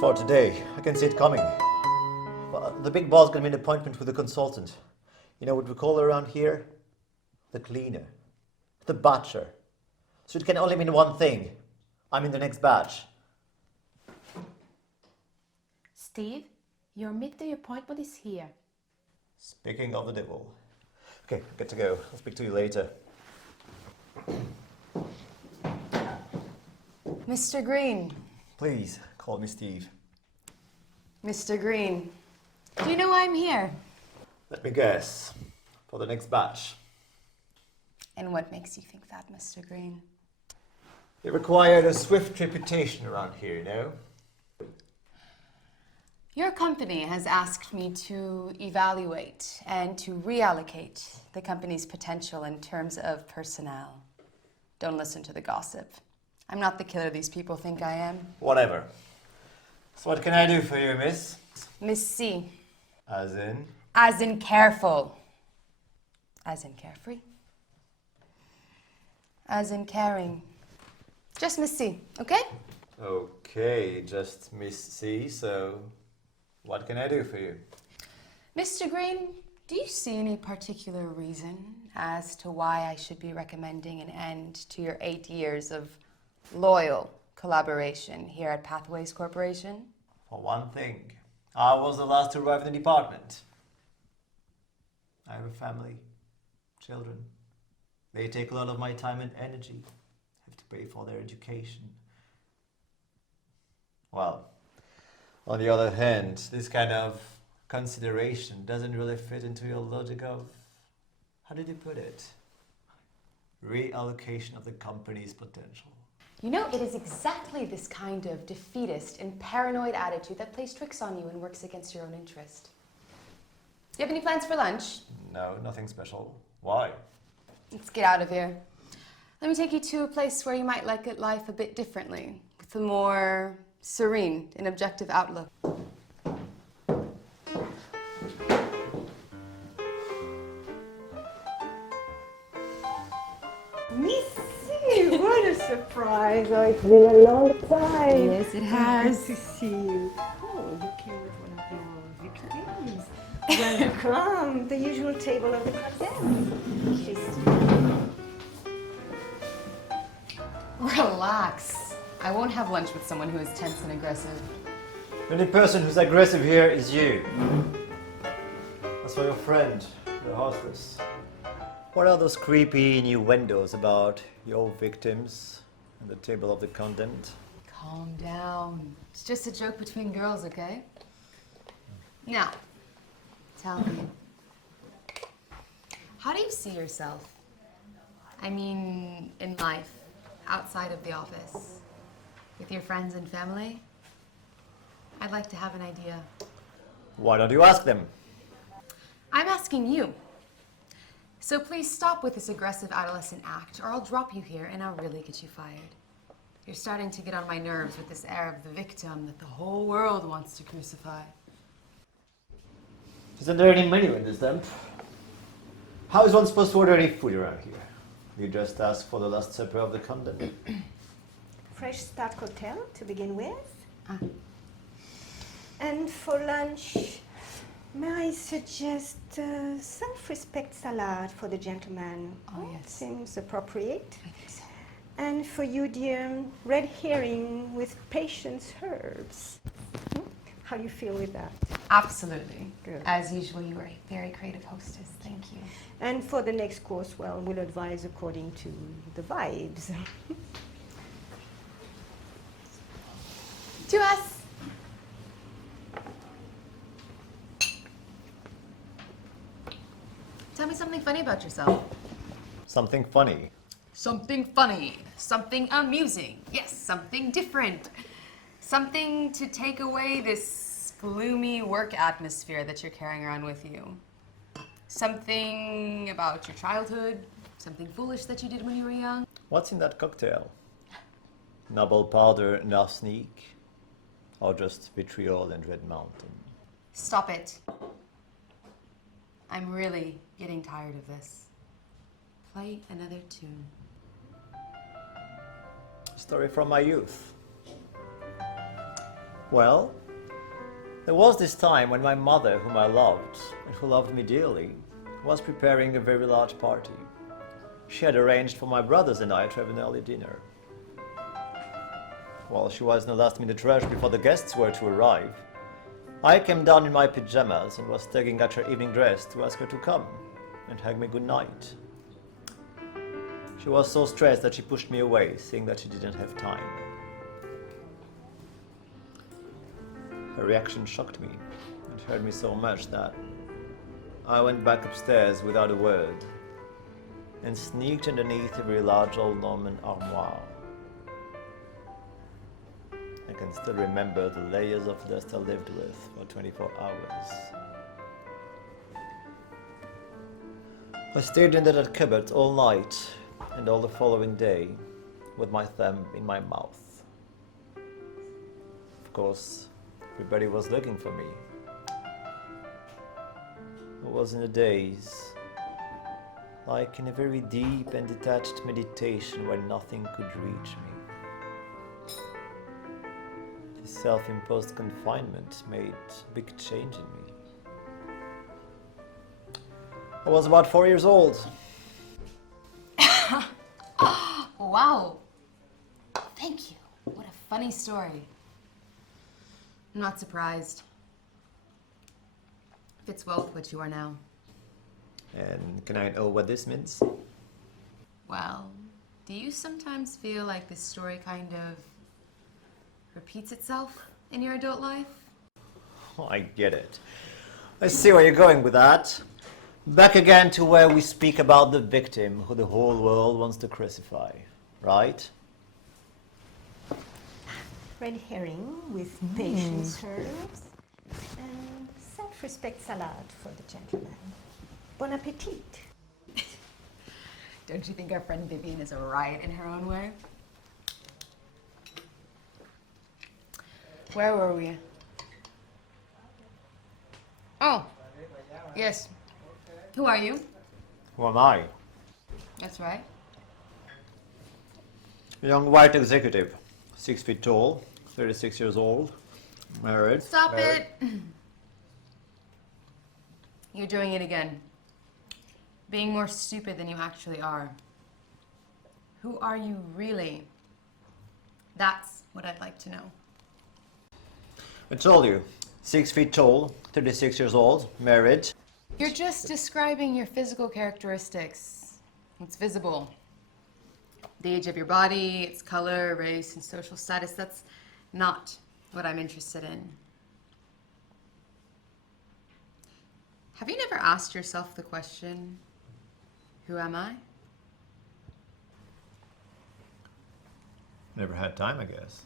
For today, I can see it coming. Well, the big boss got me an appointment with a consultant. You know what we call her around here? The cleaner. The batcher. So it can only mean one thing. I'm in the next batch. Steve, your midday appointment is here. Speaking of the devil. Okay, good to go. I'll speak to you later. Mr. Green. Please, call me Steve. Mr. Green, do you know why I'm here? Let me guess. For the next batch. And what makes you think that, Mr. Green? It required a swift reputation around here, you know? Your company has asked me to evaluate and to reallocate the company's potential in terms of personnel. Don't listen to the gossip. I'm not the killer these people think I am. Whatever. So what can I do for you, miss? Miss C. As in? As in careful. As in carefree. As in caring. Just Miss C, okay? Okay, just Miss C, so what can I do for you? Mr. Green, do you see any particular reason as to why I should be recommending an end to your 8 years of loyal collaboration here at Pathways Corporation? For one thing, I was the last to arrive in the department. I have a family, children. They take a lot of my time and energy. I have to pay for their education. Well, on the other hand, this kind of consideration doesn't really fit into your logic of, how did you put it? Reallocation of the company's potential. You know, it is exactly this kind of defeatist and paranoid attitude that plays tricks on you and works against your own interest. Do you have any plans for lunch? No, nothing special. Why? Let's get out of here. Let me take you to a place where you might like it life a bit differently, with a more serene and objective outlook. Missy, what a surprise. Oh, it's been a long time. Yes, it has. Good to see you. Oh, you came with one of your victims. Welcome. The usual table of the condemned. Relax. I won't have lunch with someone who is tense and aggressive. The only person who's aggressive here is you. That's for your friend, the hostess. What are those creepy innuendos about your victims and the table of the condemned? Calm down. It's just a joke between girls, okay? Now, tell me, how do you see yourself? I mean, in life, outside of the office, with your friends and family? I'd like to have an idea. Why don't you ask them? I'm asking you. So please stop with this aggressive adolescent act, or I'll drop you here and I'll really get you fired. You're starting to get on my nerves with this air of the victim that the whole world wants to crucify. Isn't there any menu in this dump? How is one supposed to order any food around here? You just ask for the last supper of the condemned. Fresh start cocktail to begin with. And for lunch, may I suggest self-respect salad for the gentleman? Oh, yes. Seems appropriate. I think so. And for you, dear, red herring with patience herbs. How do you feel with that? Absolutely. Good. As usual, you are a very creative hostess. Thank you. And for the next course, well, we'll advise according to the vibes. To us. Tell me something funny about yourself. Something funny. Something funny. Something amusing. Yes, something different. Something to take away this gloomy work atmosphere that you're carrying around with you? Something about your childhood? Something foolish that you did when you were young? What's in that cocktail? Noble powder and arsenic? Or just vitriol and red mountain? Stop it. I'm really getting tired of this. Play another tune. Story from my youth. Well, there was this time when my mother, whom I loved, and who loved me dearly, was preparing a very large party. She had arranged for my brothers and I to have an early dinner. While she was in a last-minute rush before the guests were to arrive, I came down in my pajamas and was tugging at her evening dress to ask her to come and hug me good night. She was so stressed that she pushed me away, saying that she didn't have time. Her reaction shocked me and hurt me so much that I went back upstairs without a word and sneaked underneath a very large old Norman armoire. I can still remember the layers of dust I lived with for 24 hours. I stayed under that cupboard all night and all the following day with my thumb in my mouth. Of course, everybody was looking for me. I was in a daze, like in a very deep and detached meditation where nothing could reach me. This self-imposed confinement made a big change in me. I was about 4 years old. Wow. Thank you. What a funny story. I'm not surprised. Fits well with what you are now. And can I know what this means? Well, do you sometimes feel like this story kind of repeats itself in your adult life? Oh, I get it. I see where you're going with that. Back again to where we speak about the victim who the whole world wants to crucify, right? Red herring with patience herbs and self-respect salad for the gentleman. Bon appetit. Don't you think our friend Vivian is a riot in her own way? Where were we? Oh, yes. Who are you? Who am I? That's right. A young white executive, 6 feet tall, 36 years old, married. Stop it! You're doing it again. Being more stupid than you actually are. Who are you really? That's what I'd like to know. I told you, 6 feet tall, 36 years old, married. You're just describing your physical characteristics. It's visible. The age of your body, its color, race, and social status, that's not what I'm interested in. Have you never asked yourself the question, who am I? Never had time, I guess.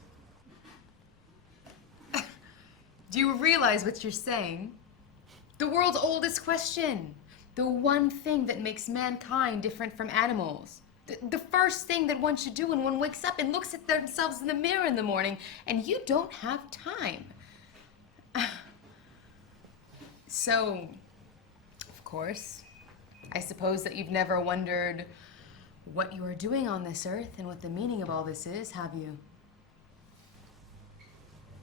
Do you realize what you're saying? The world's oldest question. The one thing that makes mankind different from animals. The first thing that one should do when one wakes up and looks at themselves in the mirror in the morning, and you don't have time. So, of course, I suppose that you've never wondered what you are doing on this earth and what the meaning of all this is, have you?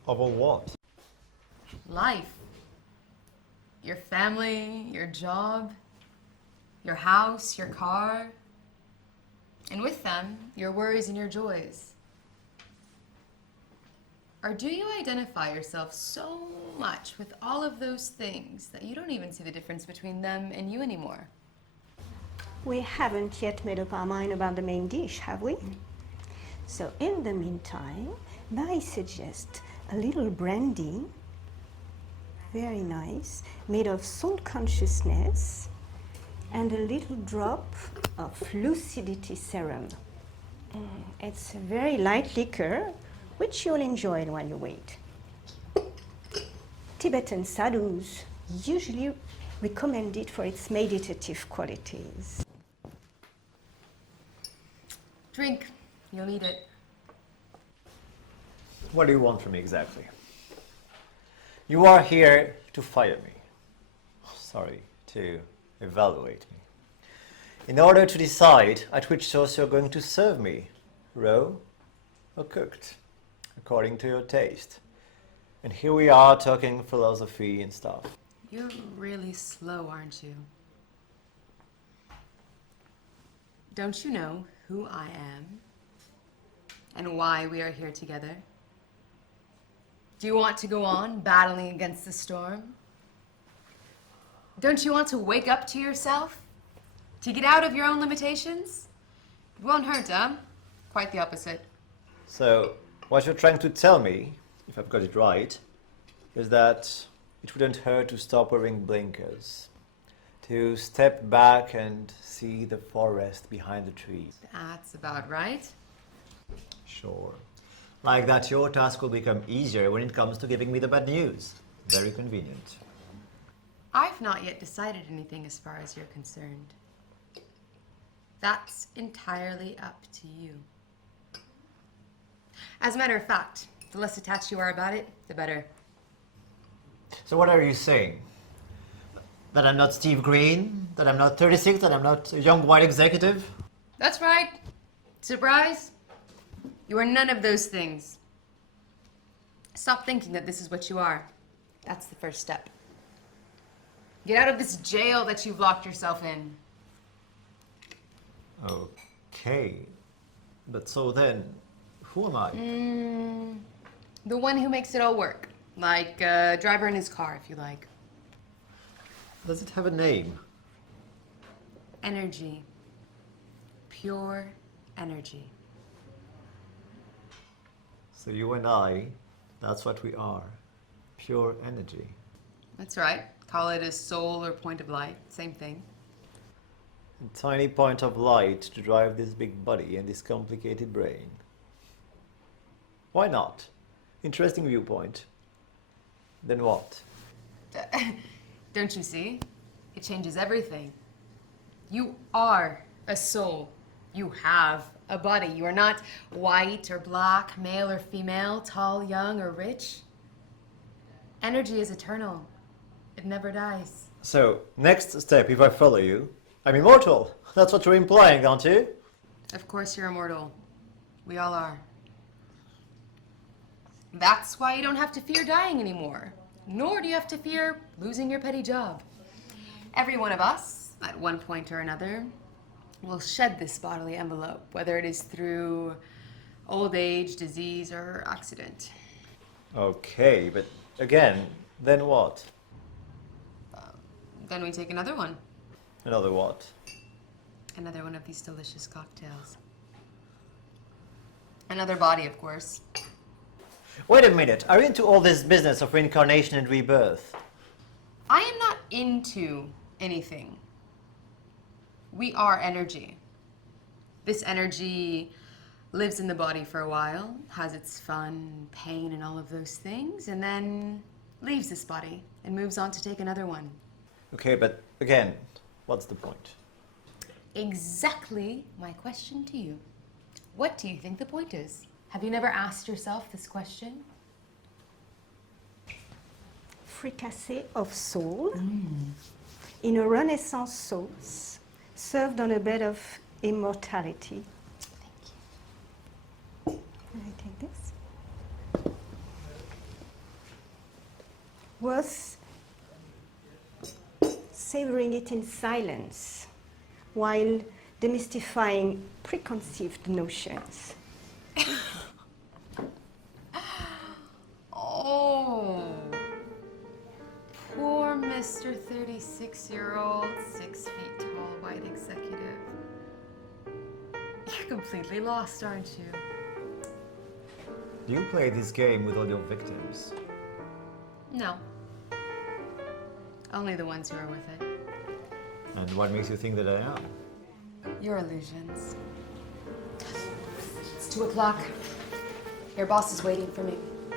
Of all what? Life. Your family, your job, your house, your car, and with them, your worries and your joys. Or do you identify yourself so much with all of those things that you don't even see the difference between them and you anymore? We haven't yet made up our mind about the main dish, have we? So in the meantime, I suggest a little brandy, very nice, made of salt consciousness, and a little drop of lucidity serum. It's a very light liquor, which you'll enjoy while you wait. Tibetan sadhus usually recommend it for its meditative qualities. Drink. You'll need it. What do you want from me exactly? You are here to fire me. Sorry, to evaluate me. In order to decide at which sauce you're going to serve me, raw or cooked, according to your taste. And here we are talking philosophy and stuff. You're really slow, aren't you? Don't you know who I am? And why we are here together? Do you want to go on battling against the storm? Don't you want to wake up to yourself? To get out of your own limitations? It won't hurt, huh? Quite the opposite. So, what you're trying to tell me, if I've got it right, is that it wouldn't hurt to stop wearing blinkers, to step back and see the forest behind the trees. That's about right. Sure. Like that your task will become easier when it comes to giving me the bad news. Very convenient. I've not yet decided anything as far as you're concerned. That's entirely up to you. As a matter of fact, the less attached you are about it, the better. So what are you saying? That I'm not Steve Green? That I'm not 36? That I'm not a young white executive? That's right. Surprise? You are none of those things. Stop thinking that this is what you are. That's the first step. Get out of this jail that you've locked yourself in. Okay. But so then, who am I? The one who makes it all work. Like a driver in his car, if you like. Does it have a name? Energy. Pure energy. So you and I, that's what we are. Pure energy. That's right. Call it a soul or point of light. Same thing. A tiny point of light to drive this big body and this complicated brain. Why not? Interesting viewpoint. Then what? Don't you see? It changes everything. You are a soul. You have a body. You are not white or black, male or female, tall, young, or rich. Energy is eternal. It never dies. So, next step, if I follow you, I'm immortal. That's what you're implying, aren't you? Of course you're immortal. We all are. That's why you don't have to fear dying anymore. Nor do you have to fear losing your petty job. Every one of us, at one point or another, will shed this bodily envelope, whether it is through old age, disease, or accident. Okay, but again, then what? Then we take another one. Another what? Another one of these delicious cocktails. Another body, of course. Wait a minute, are you into all this business of reincarnation and rebirth? I am not into anything. We are energy. This energy lives in the body for a while, has its fun, pain, and all of those things, and then leaves this body and moves on to take another one. Okay, but again, what's the point? Exactly my question to you. What do you think the point is? Have you never asked yourself this question? Fricassee of soul in a Renaissance sauce served on a bed of immortality. Thank you. Can I take this? Worth savoring it in silence while demystifying preconceived notions. Oh, poor Mr. 36-year-old, 6 feet tall white executive. You're completely lost, aren't you? Do you play this game with all your victims? No. Only the ones who are with it. And what makes you think that I am? Your illusions. It's 2 o'clock. Your boss is waiting for me. I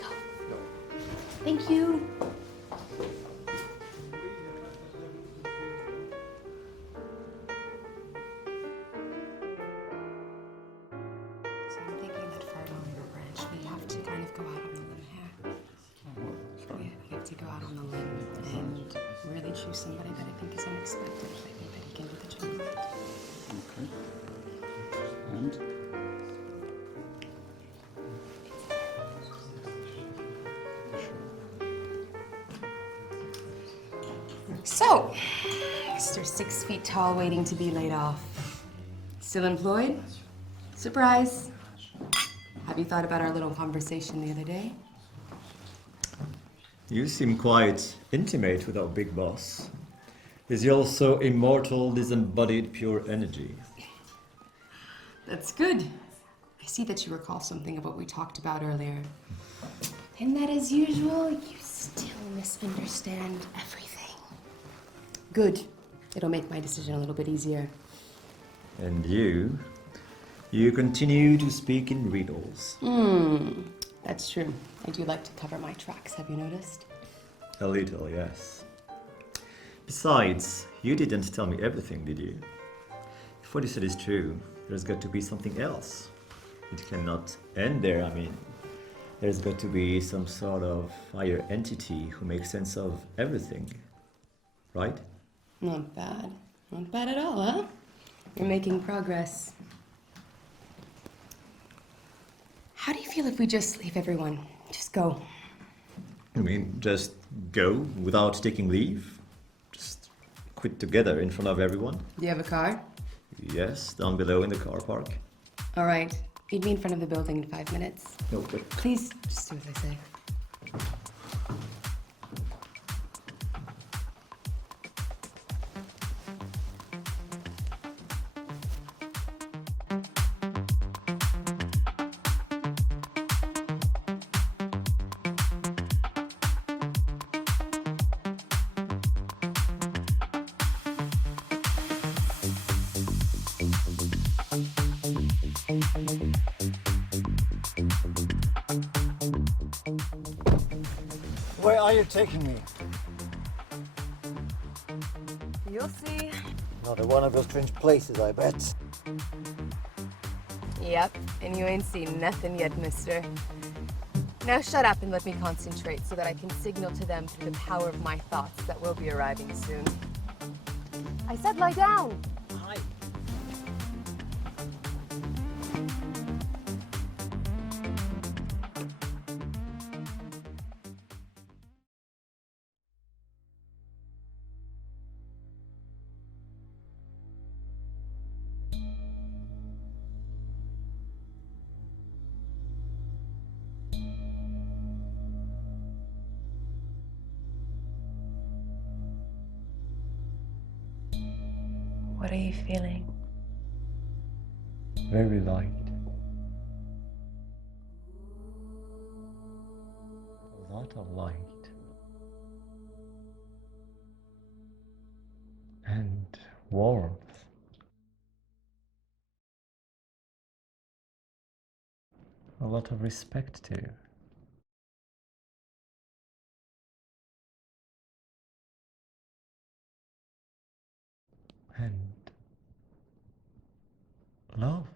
gotta go. Thank you. So I'm thinking that for our longer branch, we have to kind of go out on a limb here. We have to go out on a limb and really choose somebody that I think is unexpected. I think that he can do the job right. Okay. And? So, Mr. 6 feet tall waiting to be laid off. Still employed? Surprise. Have you thought about our little conversation the other day? You seem quite intimate with our big boss. Is he also immortal, disembodied, pure energy? That's good. I see that you recall something of what we talked about earlier. And that, as usual, you still misunderstand everything. Good. It'll make my decision a little bit easier. And you continue to speak in riddles. That's true. I do like to cover my tracks, have you noticed? A little, yes. Besides, you didn't tell me everything, did you? If what you said is true, there's got to be something else. It cannot end there, I mean. There's got to be some sort of higher entity who makes sense of everything. Right? Not bad. Not bad at all, huh? You're making progress. How do you feel if we just leave everyone? Just go. I mean, just go without taking leave? Just quit together in front of everyone? Do you have a car? Yes, down below in the car park. All right. Meet me in front of the building in 5 minutes. No, but Please, just do as I say. Where are you taking me? You'll see. Not one of those strange places, I bet. Yep, and you ain't seen nothing yet, mister. Now shut up and let me concentrate so that I can signal to them through the power of my thoughts that we'll be arriving soon. I said lie down! Hi. What are you feeling? very light. A lot of light. And warmth. A lot of respect too. And love.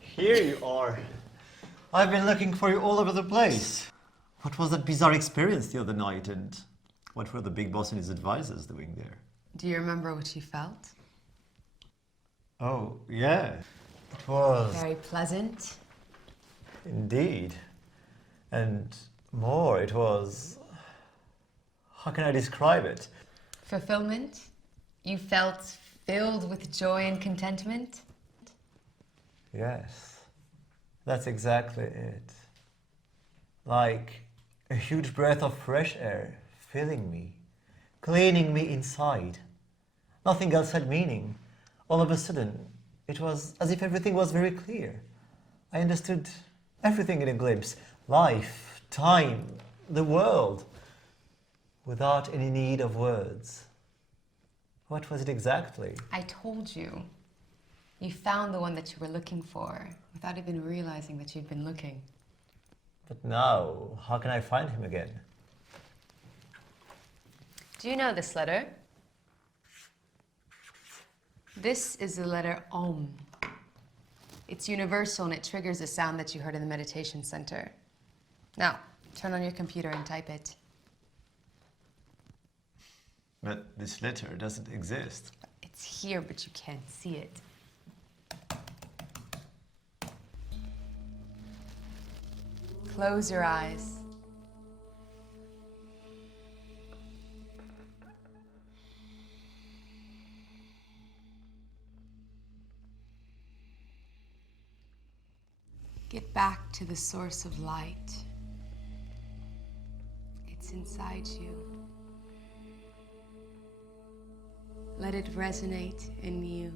Here you are. I've been looking for you all over the place. What was that bizarre experience the other night, and what were the big boss and his advisors doing there? Do you remember what you felt? Oh, yeah. It was. Very pleasant. Indeed. And more, it was. How can I describe it? Fulfillment? You felt filled with joy and contentment? Yes. That's exactly it. Like a huge breath of fresh air filling me, cleaning me inside. Nothing else had meaning. All of a sudden, it was as if everything was very clear. I understood everything in a glimpse. Life, time, the world, without any need of words. What was it exactly? I told you. You found the one that you were looking for without even realizing that you'd been looking. But now, how can I find him again? Do you know this letter? This is the letter Om. It's universal and it triggers a sound that you heard in the meditation center. Now, turn on your computer and type it. But this letter doesn't exist. It's here, but you can't see it. Close your eyes. Get back to the source of light. It's inside you. Let it resonate in you.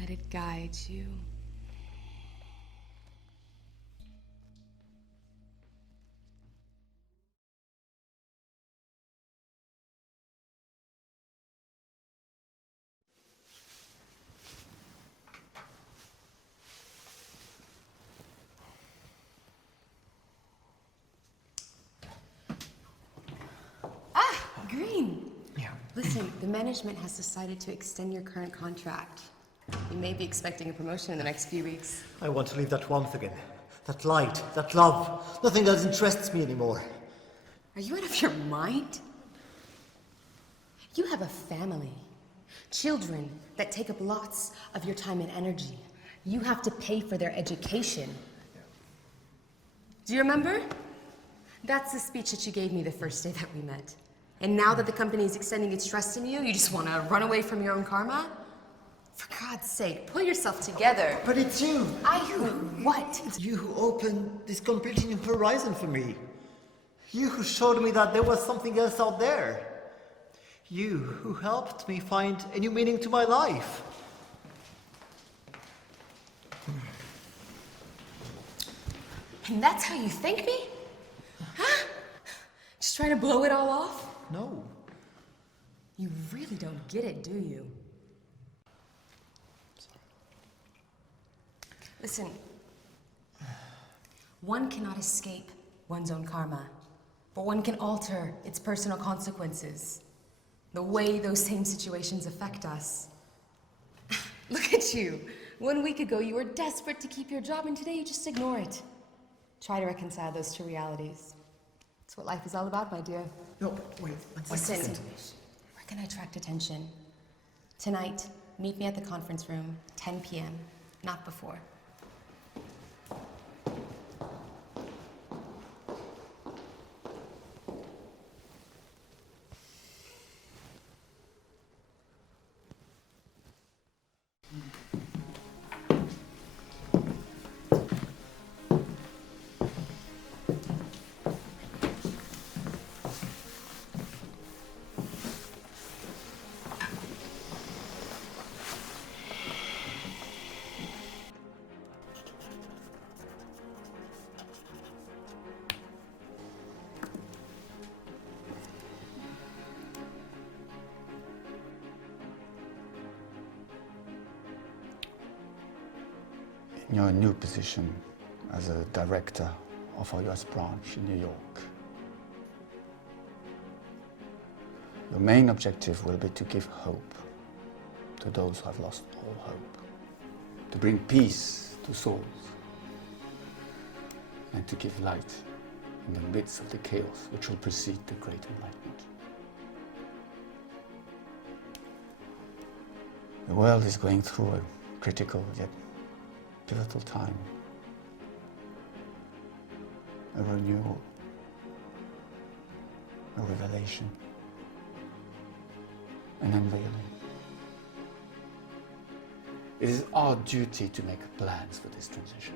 Let it guide you. Green. Yeah. Listen, the management has decided to extend your current contract. You may be expecting a promotion in the next few weeks. I want to leave that warmth again. That light, that love. Nothing else interests me anymore. Are you out of your mind? You have a family. Children that take up lots of your time and energy. You have to pay for their education. Do you remember? That's the speech that you gave me the first day that we met. And now that the company is extending its trust in you, you just want to run away from your own karma? For God's sake, pull yourself together. But it's you. What? It's you who opened this completely new horizon for me. You who showed me that there was something else out there. You who helped me find a new meaning to my life. And that's how you thank me? Huh? Just trying to blow it all off? No. You really don't get it, do you? Listen, one cannot escape one's own karma, but one can alter its personal consequences, the way those same situations affect us. Look at you. 1 week ago, you were desperate to keep your job, and today you just ignore it. Try to reconcile those two realities. That's what life is all about, my dear. No, wait. Listen, where can I attract attention? Tonight, meet me at the conference room, 10 p.m., not before. In your new position as a director of our US branch in New York, your main objective will be to give hope to those who have lost all hope, to bring peace to souls and to give light in the midst of the chaos which will precede the Great Enlightenment. The world is going through a critical yet pivotal time. A renewal, a revelation, an unveiling. It is our duty to make plans for this transition.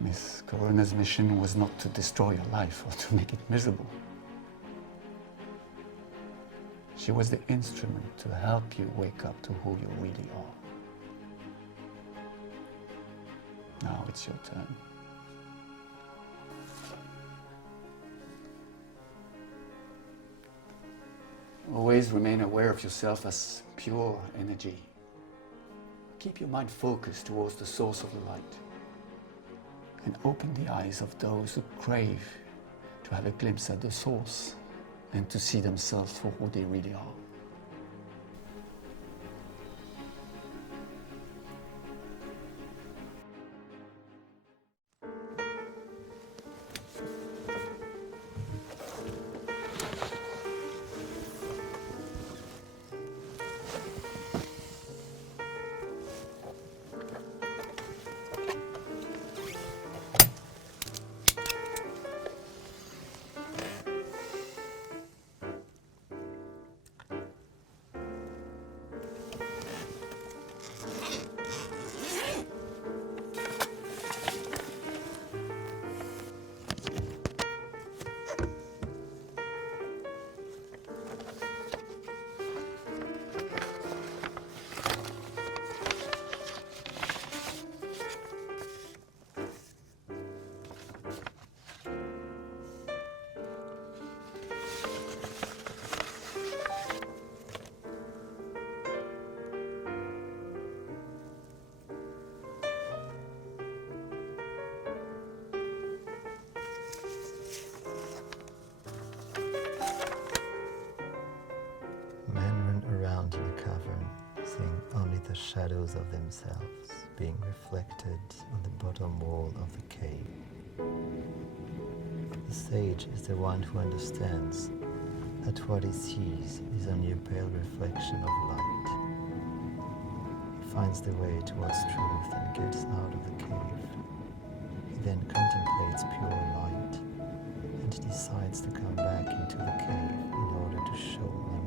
Miss Corona's mission was not to destroy your life or to make it miserable. She was the instrument to help you wake up to who you really are. Now it's your turn. Always remain aware of yourself as pure energy. Keep your mind focused towards the source of the light. And open the eyes of those who crave to have a glimpse at the source and to see themselves for who they really are. The shadows of themselves being reflected on the bottom wall of the cave. The sage is the one who understands that what he sees is only a pale reflection of light. He finds the way towards truth and gets out of the cave. He then contemplates pure light and decides to come back into the cave in order to show